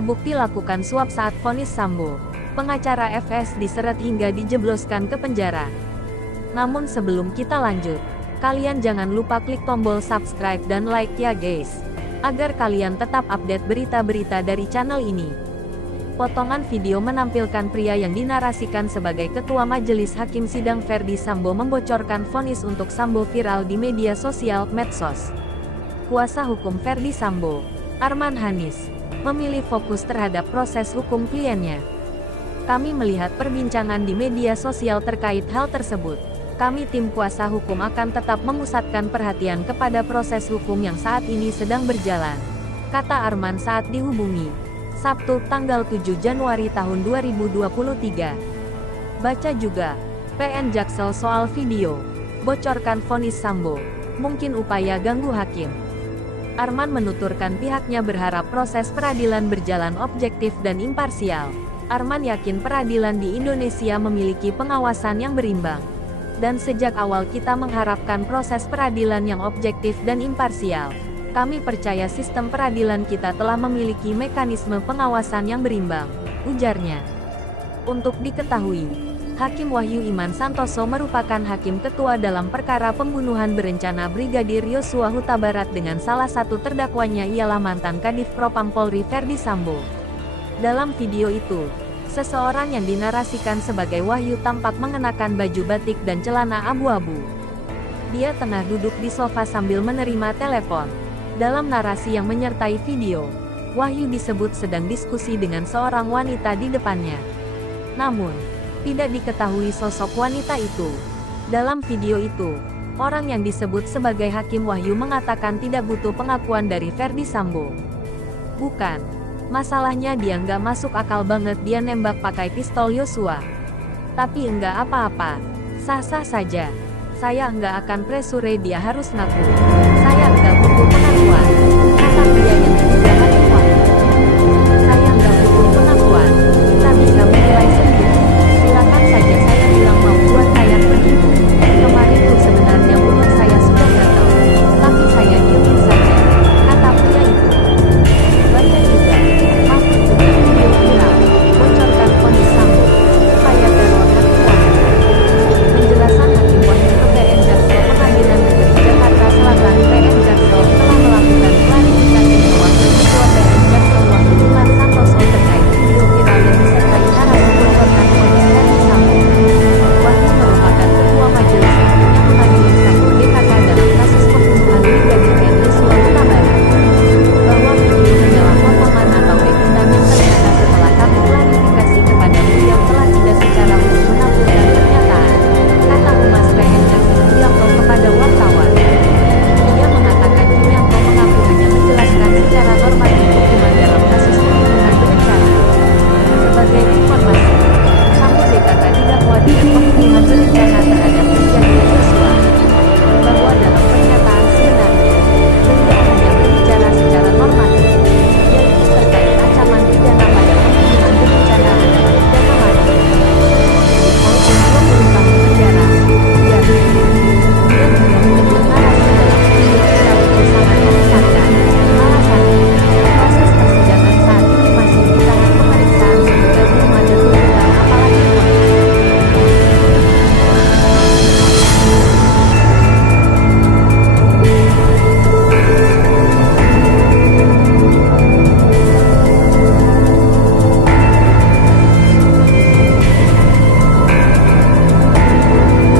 terbukti lakukan suap saat vonis Sambo. Pengacara FS diseret hingga dijebloskan ke penjara. Namun sebelum kita lanjut, kalian jangan lupa klik tombol subscribe dan like ya guys, agar kalian tetap update berita-berita dari channel ini. Potongan video menampilkan pria yang dinarasikan sebagai Ketua Majelis Hakim Sidang Ferdi Sambo membocorkan vonis untuk Sambo viral di media sosial medsos. Kuasa hukum Ferdi Sambo, Arman Hanis, memilih fokus terhadap proses hukum kliennya. Kami melihat perbincangan di media sosial terkait hal tersebut. Kami tim kuasa hukum akan tetap memusatkan perhatian kepada proses hukum yang saat ini sedang berjalan, kata Arman saat dihubungi Sabtu tanggal 7 Januari tahun 2023. Baca juga, PN Jaksel soal video, bocorkan vonis Sambo, mungkin upaya ganggu hakim. Arman menuturkan pihaknya berharap proses peradilan berjalan objektif dan imparsial. Arman yakin peradilan di Indonesia memiliki pengawasan yang berimbang. Dan sejak awal kita mengharapkan proses peradilan yang objektif dan imparsial. Kami percaya sistem peradilan kita telah memiliki mekanisme pengawasan yang berimbang, ujarnya. Untuk diketahui, Hakim Wahyu Iman Santoso merupakan hakim ketua dalam perkara pembunuhan berencana Brigadir Yosua Huta Barat dengan salah satu terdakwanya ialah mantan Kadif Propam Polri Ferdi Sambo. Dalam video itu, seseorang yang dinarasikan sebagai Wahyu tampak mengenakan baju batik dan celana abu-abu. Dia tengah duduk di sofa sambil menerima telepon. Dalam narasi yang menyertai video, Wahyu disebut sedang diskusi dengan seorang wanita di depannya. Namun, tidak diketahui sosok wanita itu. Dalam video itu, orang yang disebut sebagai Hakim Wahyu mengatakan tidak butuh pengakuan dari Ferdi Sambo. Bukan, masalahnya dia nggak masuk akal banget dia nembak pakai pistol Yosua. Tapi enggak apa-apa, sah-sah saja. Saya nggak akan pressure dia harus ngaku. Saya nggak butuh pengakuan, kata pria yang diduga hakim